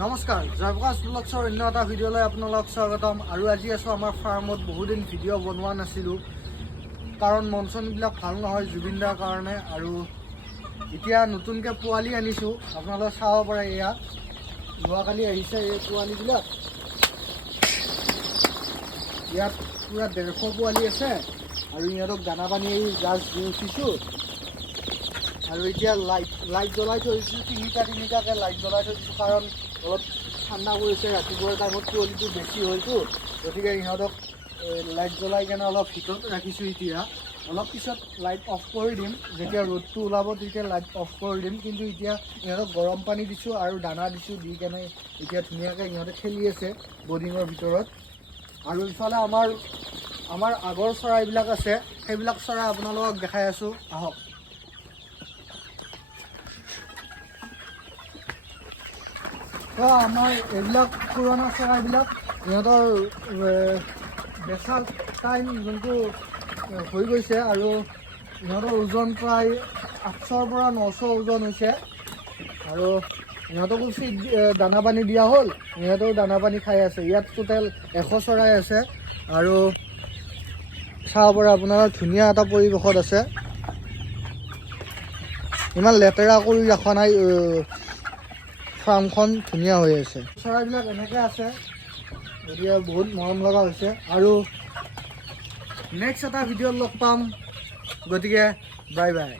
নমস্কাৰ, জয়প্ৰকাশ ব্লগছৰ অন্য এটা ভিডিঅ'লৈ আপোনালোক স্বাগতম। আৰু আজি আছোঁ আমাৰ ফাৰ্মত। বহুদিন ভিডিঅ' বনোৱা নাছিলোঁ কাৰণ মন চনবিলাক ভাল নহয় জুবিন দাৰ কাৰণে। আৰু এতিয়া নতুনকৈ পোৱালি আনিছোঁ, আপোনালোকে চাব পাৰে। এয়া যোৱাকালি আহিছে এই পোৱালিবিলাক। ইয়াত পূৰা 150 পোৱালি আছে আৰু ইহঁতক দানা পানী জাষ্ট দি উঠিছোঁ। আৰু এতিয়া লাইট জ্বলাই থৈ দিছোঁ, তিনিটাকৈ লাইট জ্বলাই থৈ দিছোঁ কাৰণ অলপ ঠাণ্ডা পৰিছে। ৰাতিপুৱাৰ টাইমত পোৱালিটো বেছি হয়তো, গতিকে ইহঁতক লাইট জ্বলাই কেনে অলপ ভিতৰত ৰাখিছোঁ। এতিয়া অলপ পিছত লাইট অফ কৰি দিম, যেতিয়া ৰ'দটো ওলাব তেতিয়া লাইট অফ কৰি দিম। কিন্তু এতিয়া ইহঁতক গৰম পানী দিছোঁ আৰু দানা দিছোঁ, দি কেনে এতিয়া ধুনীয়াকৈ ইহঁতে খেলি আছে বৰ্ডিঙৰ ভিতৰত। আৰু ইফালে আমাৰ আগৰ চৰাইবিলাক আছে, সেইবিলাক চৰাই আপোনালোকক দেখাই আছোঁ, আহক। আমাৰ এইবিলাক পুৰণা চৰাইবিলাক ইহঁতৰ বেচা টাইম যোনটো হৈ গৈছে আৰু ইহঁতৰ ওজন প্ৰায় 800ৰ পৰা 900 ওজন হৈছে। আৰু ইহঁতকো দানা পানী দিয়া হ'ল, ইহঁতেও দানা পানী খাই আছে। ইয়াত টোটেল 100 চৰাই আছে আৰু চাব পৰা আপোনাৰ ধুনীয়া এটা পৰিৱেশত আছে। ইমান লেতেৰা কৰি ৰখা নাই, ফাৰ্মখন ধুনীয়া হৈ আছে। চৰাইবিলাক এনেকৈ আছে, গতিকে বহুত মৰম লগা হৈছে। আৰু নেক্সট এটা ভিডিঅ'ত লগ পাম, গতিকে বাই বাই।